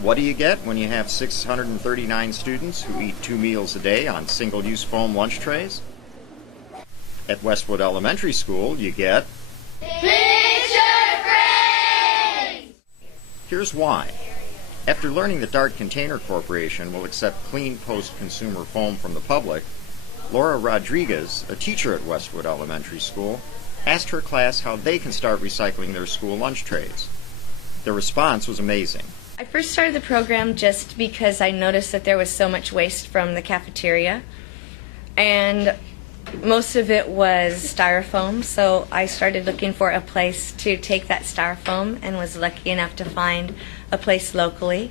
What do you get when you have 639 students who eat 2 meals a day on single-use foam lunch trays? At Westwood Elementary School, you get picture frames! Here's why. After learning that Dart Container Corporation will accept clean post-consumer foam from the public, Laura Rodriguez, a teacher at Westwood Elementary School, asked her class how they can start recycling their school lunch trays. Their response was amazing. I first started the program just because I noticed that there was so much waste from the cafeteria, and most of it was styrofoam, so I started looking for a place to take that styrofoam and was lucky enough to find a place locally,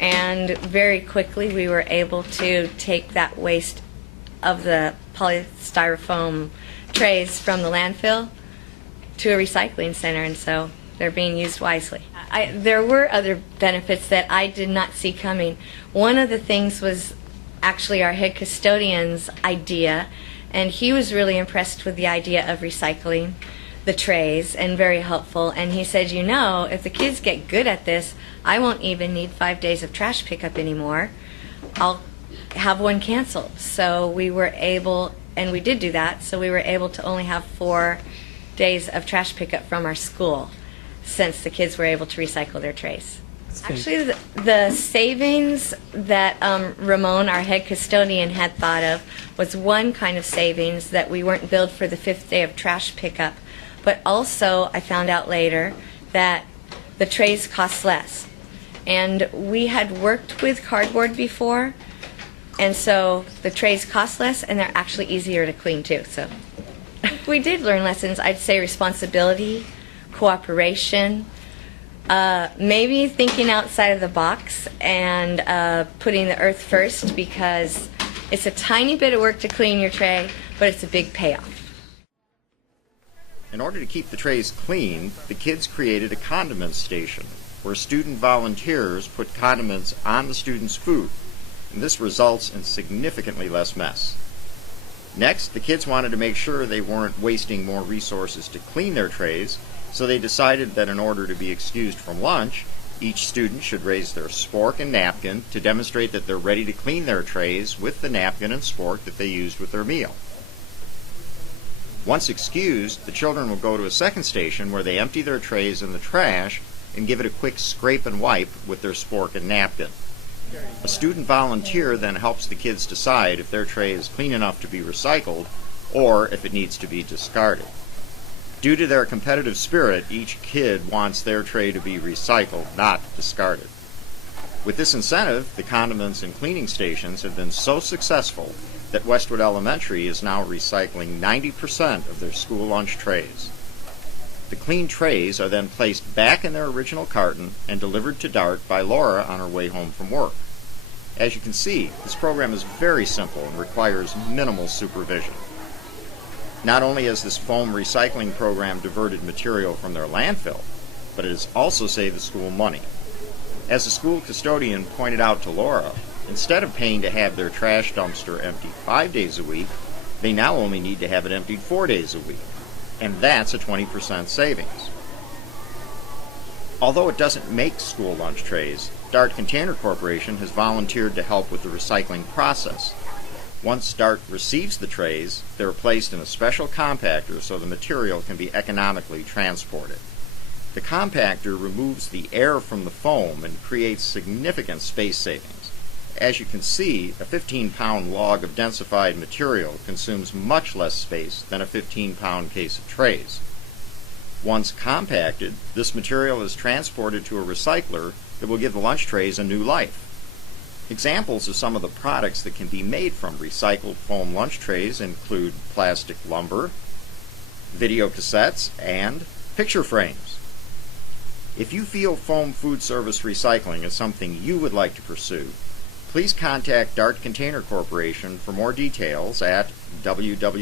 and very quickly we were able to take that waste of the polystyrofoam trays from the landfill to a recycling center, and so they're being used wisely. There were other benefits that I did not see coming. One of the things was actually our head custodian's idea, and he was really impressed with the idea of recycling the trays and very helpful. And he said, you know, if the kids get good at this, I won't even need 5 days of trash pickup anymore. I'll have one canceled. So we were able, and we did do that, so we were able to only have 4 days of trash pickup from our school since the kids were able to recycle their trays. Actually, the savings that Ramon, our head custodian, had thought of was one kind of savings that we weren't billed for the 5th day of trash pickup, but also I found out later that the trays cost less. And we had worked with cardboard before, and so the trays cost less and they're actually easier to clean too. So we did learn lessons. I'd say responsibility, cooperation, maybe thinking outside of the box and putting the earth first, because it's a tiny bit of work to clean your tray, but it's a big payoff. In order to keep the trays clean, the kids created a condiment station where student volunteers put condiments on the students' food, and this results in significantly less mess. Next, the kids wanted to make sure they weren't wasting more resources to clean their trays, so they decided that in order to be excused from lunch, each student should raise their spork and napkin to demonstrate that they're ready to clean their trays with the napkin and spork that they used with their meal. Once excused, the children will go to a second station where they empty their trays in the trash and give it a quick scrape and wipe with their spork and napkin. A student volunteer then helps the kids decide if their tray is clean enough to be recycled or if it needs to be discarded. Due to their competitive spirit, each kid wants their tray to be recycled, not discarded. With this incentive, the condiments and cleaning stations have been so successful that Westwood Elementary is now recycling 90% of their school lunch trays. The clean trays are then placed back in their original carton and delivered to Dart by Laura on her way home from work. As you can see, this program is very simple and requires minimal supervision. Not only has this foam recycling program diverted material from their landfill, but it has also saved the school money. As the school custodian pointed out to Laura, instead of paying to have their trash dumpster emptied 5 days a week, they now only need to have it emptied 4 days a week, and that's a 20% savings. Although it doesn't make school lunch trays, Dart Container Corporation has volunteered to help with the recycling process. Once Dart receives the trays, they are placed in a special compactor so the material can be economically transported. The compactor removes the air from the foam and creates significant space savings. As you can see, a 15-pound log of densified material consumes much less space than a 15-pound case of trays. Once compacted, this material is transported to a recycler that will give the lunch trays a new life. Examples of some of the products that can be made from recycled foam lunch trays include plastic lumber, video cassettes, and picture frames. If you feel foam food service recycling is something you would like to pursue, please contact Dart Container Corporation for more details at www.dart.biz.